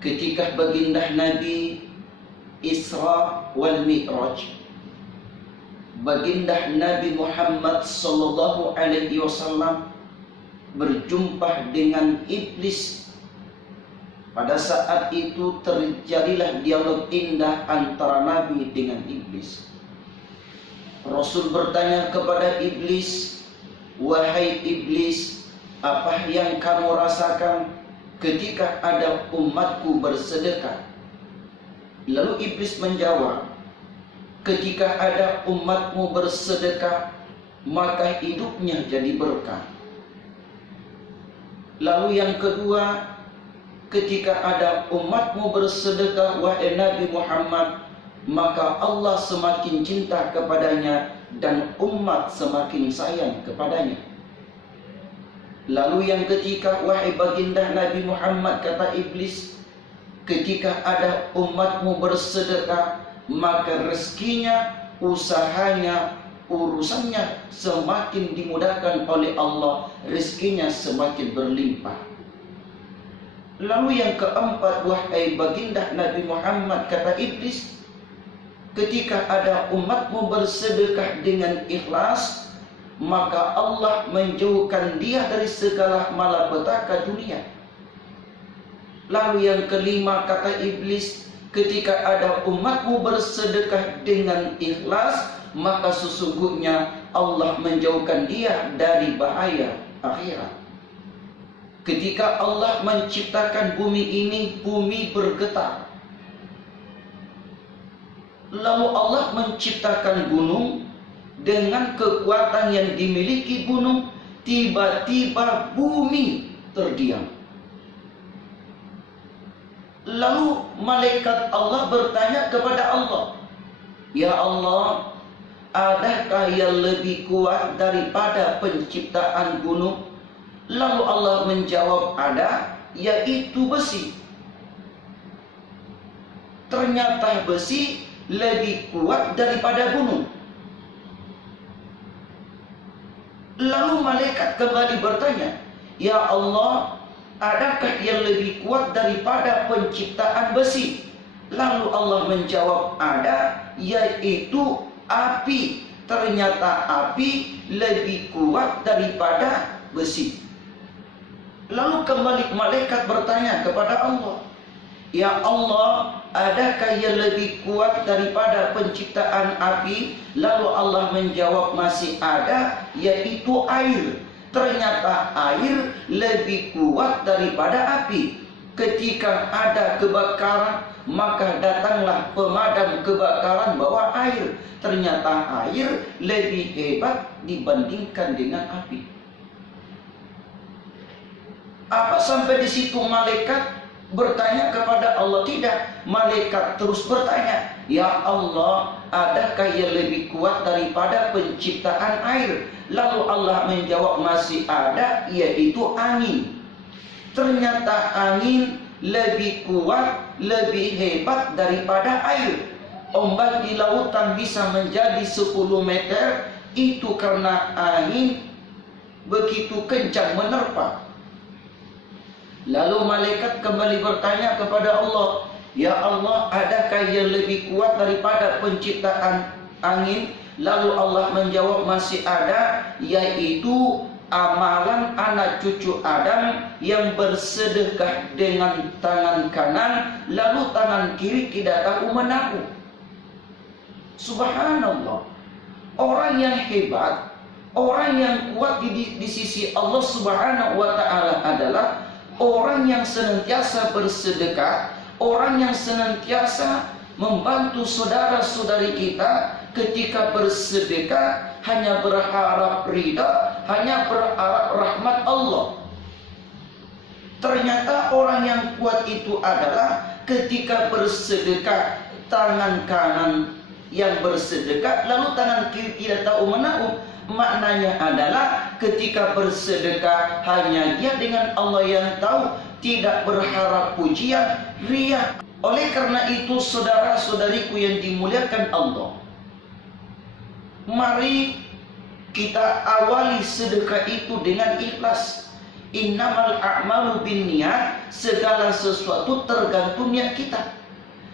ketika baginda Nabi Isra wal Mi'raj, baginda Nabi Muhammad sallallahu alaihi wasallam berjumpa dengan iblis. Pada saat itu terjadilah dialog indah antara Nabi dengan iblis. Rasul bertanya kepada iblis, "Wahai iblis, apa yang kamu rasakan ketika ada umatku bersedekah?" Lalu iblis menjawab, "Ketika ada umatmu bersedekah, maka hidupnya jadi berkah." Lalu yang kedua, "Ketika ada umatmu bersedekah, wahai Nabi Muhammad, maka Allah semakin cinta kepadanya dan umat semakin sayang kepadanya." Lalu yang ketiga, "Wahai baginda Nabi Muhammad," kata iblis, "ketika ada umatmu bersedekah, maka rezekinya, usahanya, urusannya semakin dimudahkan oleh Allah, rezekinya semakin berlimpah." Lalu yang keempat, "Wahai baginda Nabi Muhammad," kata iblis, "ketika ada umatmu bersedekah dengan ikhlas, maka Allah menjauhkan dia dari segala malapetaka dunia." Lalu yang kelima, kata iblis, "ketika ada umatmu bersedekah dengan ikhlas, maka sesungguhnya Allah menjauhkan dia dari bahaya akhirat." Ketika Allah menciptakan bumi ini, bumi bergetar. Lalu Allah menciptakan gunung. Dengan kekuatan yang dimiliki gunung, tiba-tiba bumi terdiam. Lalu malaikat Allah bertanya kepada Allah, "Ya Allah, adakah yang lebih kuat daripada penciptaan gunung?" Lalu Allah menjawab, "Ada, yaitu besi." Ternyata besi lebih kuat daripada gunung. Lalu malaikat kembali bertanya, "Ya Allah, adakah yang lebih kuat daripada penciptaan besi?" Lalu Allah menjawab, "Ada, yaitu api." Ternyata api lebih kuat daripada besi. Lalu kembali malaikat bertanya kepada Allah, "Ya Allah, adakah yang lebih kuat daripada penciptaan api?" Lalu Allah menjawab, "Masih ada, yaitu air." Ternyata air lebih kuat daripada api. Ketika ada kebakaran, maka datanglah pemadam kebakaran bawa air. Ternyata air lebih hebat dibandingkan dengan api. Apa sampai di situ malaikat bertanya kepada Allah? Tidak. Malaikat terus bertanya, "Ya Allah, adakah yang lebih kuat daripada penciptaan air?" Lalu Allah menjawab, "Masih ada, yaitu angin." Ternyata angin lebih kuat, lebih hebat daripada air. Ombak di lautan bisa menjadi 10 meter, itu karena angin begitu kencang menerpa. Lalu malaikat kembali bertanya kepada Allah, "Ya Allah, adakah yang lebih kuat daripada penciptaan angin?" Lalu Allah menjawab, "Masih ada, yaitu amalan anak cucu Adam yang bersedekah dengan tangan kanan, lalu tangan kiri tidak tahu menahu." Subhanallah. Orang yang hebat, orang yang kuat di sisi Allah Subhanahu wa ta'ala adalah orang yang senantiasa bersedekah, orang yang senantiasa membantu saudara-saudari kita. Ketika bersedekah hanya berharap ridha, hanya berharap rahmat Allah. Ternyata orang yang kuat itu adalah ketika bersedekah, tangan kanan yang bersedekah, lalu tangan kiri tidak tahu menahu. Maknanya adalah ketika bersedekah hanya dia dengan Allah yang tahu, tidak berharap pujian, riya. Oleh karena itu saudara-saudariku yang dimuliakan Allah, mari kita awali sedekah itu dengan ikhlas. Innamal a'malu binniyat, segala sesuatu tergantung niat kita.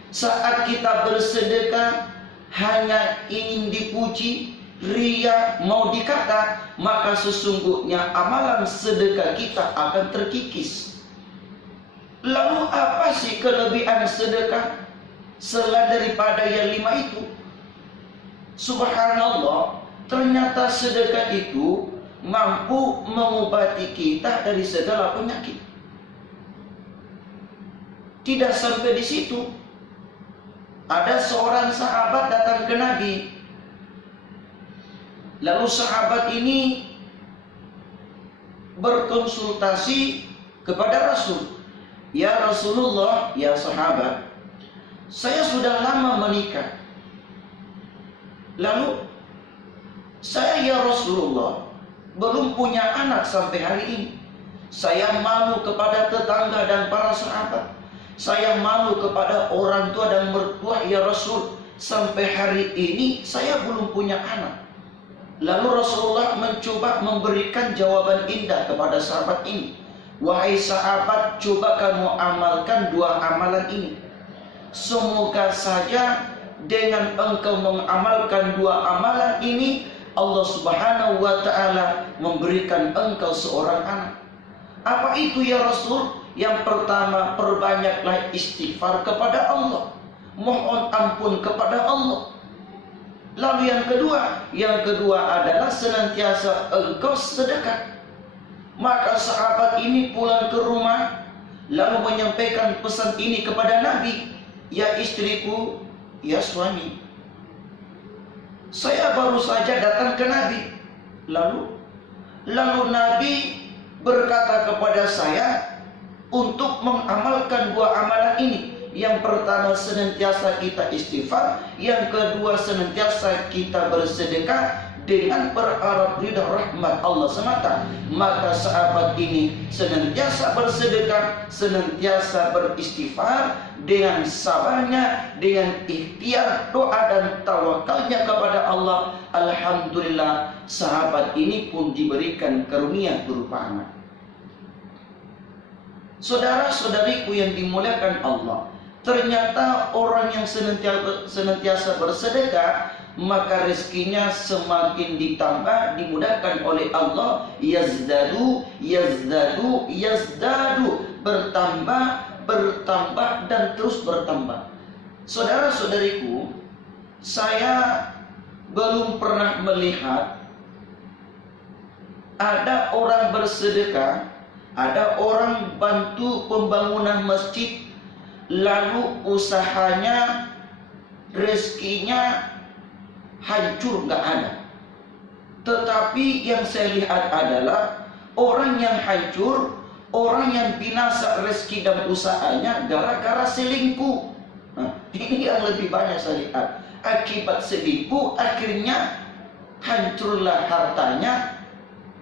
Saat kita bersedekah hanya ingin dipuji, ria, mau dikata, maka sesungguhnya amalan sedekah kita akan terkikis. Lalu apa sih kelebihan sedekah selain daripada yang 5 itu? Subhanallah, ternyata sedekah itu mampu mengobati kita dari segala penyakit. Tidak sampai di situ. Ada seorang sahabat datang ke Nabi. Lalu sahabat ini berkonsultasi kepada Rasul. Ya Rasulullah, ya sahabat, saya sudah lama menikah. Lalu saya, ya Rasulullah, belum punya anak sampai hari ini. Saya malu kepada tetangga dan para sahabat. Saya malu kepada orang tua dan mertua, ya Rasul. Sampai hari ini saya belum punya anak. Lalu Rasulullah mencoba memberikan jawaban indah kepada sahabat ini. Wahai sahabat, coba kamu amalkan 2 amalan ini. Semoga saja dengan engkau mengamalkan 2 amalan ini, Allah Subhanahu wa ta'ala memberikan engkau seorang anak. Apa itu ya Rasul? Yang pertama, perbanyaklah istighfar kepada Allah, mohon ampun kepada Allah. Lalu yang kedua adalah senantiasa engkau sedekah. Maka sahabat ini pulang ke rumah, lalu menyampaikan pesan ini kepada Nabi. Ya istriku, ya suami, saya baru saja datang ke Nabi. Lalu Nabi berkata kepada saya untuk mengamalkan 2 amalan ini. Yang pertama, senantiasa kita istighfar. Yang kedua, senantiasa kita bersedekah dengan berharap ridha rahmat Allah semata. Maka sahabat ini senantiasa bersedekah, senantiasa beristighfar, dengan sabarnya, dengan ikhtiar, doa dan tawakalnya kepada Allah. Alhamdulillah, sahabat ini pun diberikan karunia berupa anak. Saudara-saudariku yang dimuliakan Allah, ternyata orang yang senantiasa bersedekah, maka rezekinya semakin ditambah, dimudahkan oleh Allah. Yazdadu, bertambah dan terus bertambah. Saudara-saudariku, saya belum pernah melihat ada orang bersedekah, ada orang bantu pembangunan masjid, lalu usahanya, rezekinya hancur, nggak ada. Tetapi yang saya lihat adalah orang yang hancur, orang yang binasa rezeki dan usahanya gara-gara selingkuh. Nah, ini yang lebih banyak saya lihat. Akibat selingkuh akhirnya hancurlah hartanya,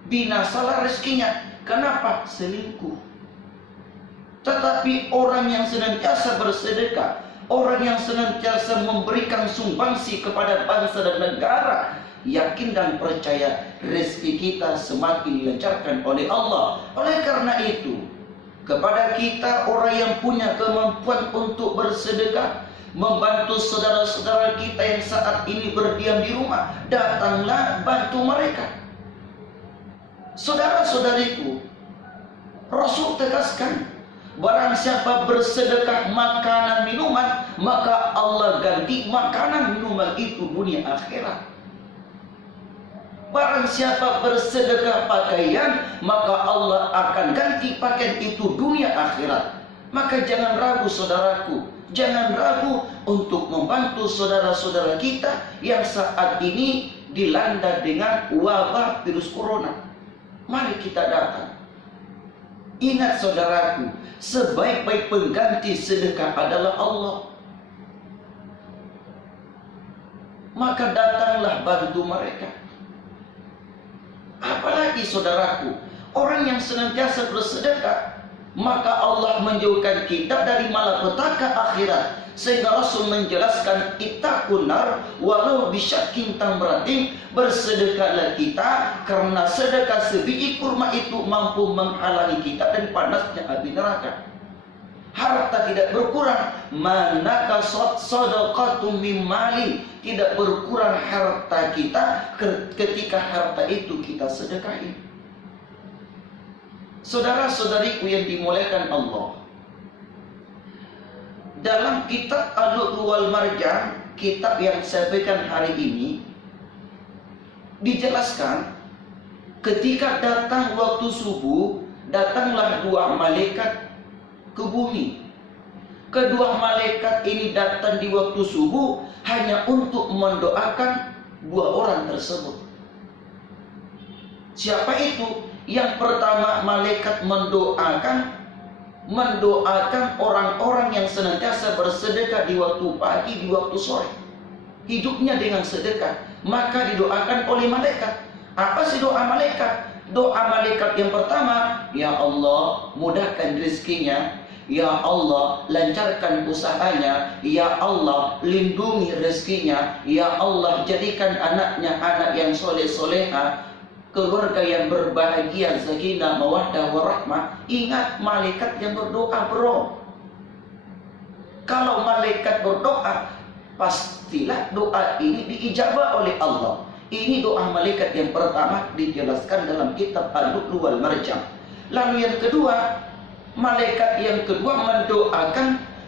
binasalah rezekinya. Kenapa? Selingkuh. Tetapi orang yang senantiasa bersedekah, orang yang senantiasa memberikan sumbangsi kepada bangsa dan negara, yakin dan percaya rezeki kita semakin dilancarkan oleh Allah. Oleh karena itu, kepada kita orang yang punya kemampuan untuk bersedekah, membantu saudara-saudara kita yang saat ini berdiam di rumah, datanglah bantu mereka. Saudara-saudariku, Rasul tegaskan, barang siapa bersedekah makanan minuman, maka Allah ganti makanan minuman itu dunia akhirat. Barang siapa bersedekah pakaian, maka Allah akan ganti pakaian itu dunia akhirat. Maka jangan ragu saudaraku, jangan ragu untuk membantu saudara-saudara kita yang saat ini dilanda dengan wabah virus corona. Mari kita datang. Ingat saudaraku, sebaik-baik pengganti sedekah adalah Allah. Maka datanglah bantu mereka. Apalagi saudaraku, orang yang senantiasa bersedekah, maka Allah menjauhkan kita dari malapetaka akhirat. Sehingga Rasul menjelaskan itakunar walau bisyakin tamratin, bersedekahlah kita karena sedekah sebiji kurma itu mampu menghalangi kita dari panasnya api neraka. Harta tidak berkurang, manaka sadaqatum min malin, tidak berkurang harta kita ketika harta itu kita sedekahin. Saudara-saudariku yang dimuliakan Allah, dalam kitab Al-Lu'lu'ul Marjan, kitab yang saya berikan hari ini, dijelaskan ketika datang waktu subuh, datanglah dua malaikat ke bumi. Kedua malaikat ini datang di waktu subuh hanya untuk mendoakan dua orang tersebut. Siapa itu? Yang pertama, malaikat mendoakan orang-orang yang senantiasa bersedekah di waktu pagi, di waktu sore. Hidupnya dengan sedekah, maka didoakan oleh malaikat. Apa sih doa malaikat? Doa malaikat yang pertama, ya Allah mudahkan rezekinya, ya Allah lancarkan usahanya, ya Allah lindungi rezekinya, ya Allah jadikan anaknya anak yang soleh-soleha, keluarga yang berbahagia, sakinah, mawaddah, warahmah. Ingat malaikat yang berdoa, bro. Kalau malaikat berdoa, pastilah doa ini diijabah oleh Allah. Ini doa malaikat yang pertama, dijelaskan dalam kitab Al-Lu'lu'ul Marjan. Lalu yang kedua, malaikat yang kedua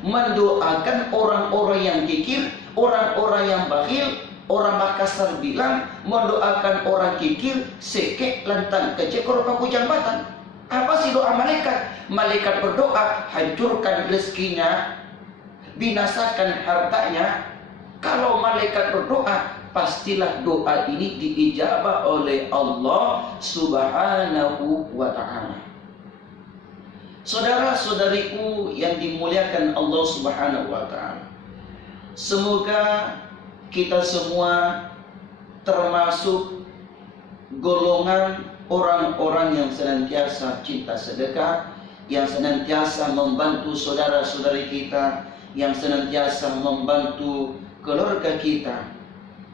mendoakan orang-orang yang kikir, orang-orang yang bakhil. Orang Makassar bilang mendoakan orang kikir, sekek, lantang, kecekor, paku jambatan. Apa sih doa malaikat? Malaikat berdoa, hancurkan rezekinya, binasakan hartanya. Kalau malaikat berdoa, pastilah doa ini diijabah oleh Allah Subhanahu wa ta'ala. Saudara-saudariku yang dimuliakan Allah Subhanahu wa ta'ala, semoga kita semua termasuk golongan orang-orang yang senantiasa cinta sedekah, yang senantiasa membantu saudara-saudari kita, yang senantiasa membantu keluarga kita.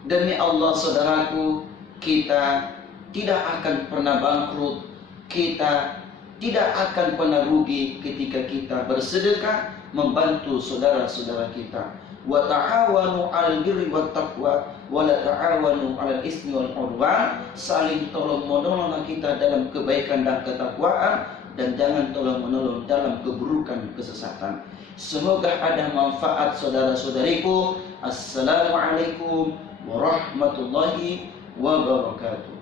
Demi Allah saudaraku, kita tidak akan pernah bangkrut, kita tidak akan pernah rugi ketika kita bersedekah membantu saudara-saudara kita. Wa ta'awanu 'alal birri wat taqwa wa la ta'awanu 'alal ismi wal 'udwan. Saling tolong menolong kita dalam kebaikan dan ketakwaan, dan jangan tolong menolong dalam keburukan kesesatan. Semoga ada manfaat saudara-saudariku. Assalamualaikum warahmatullahi wabarakatuh.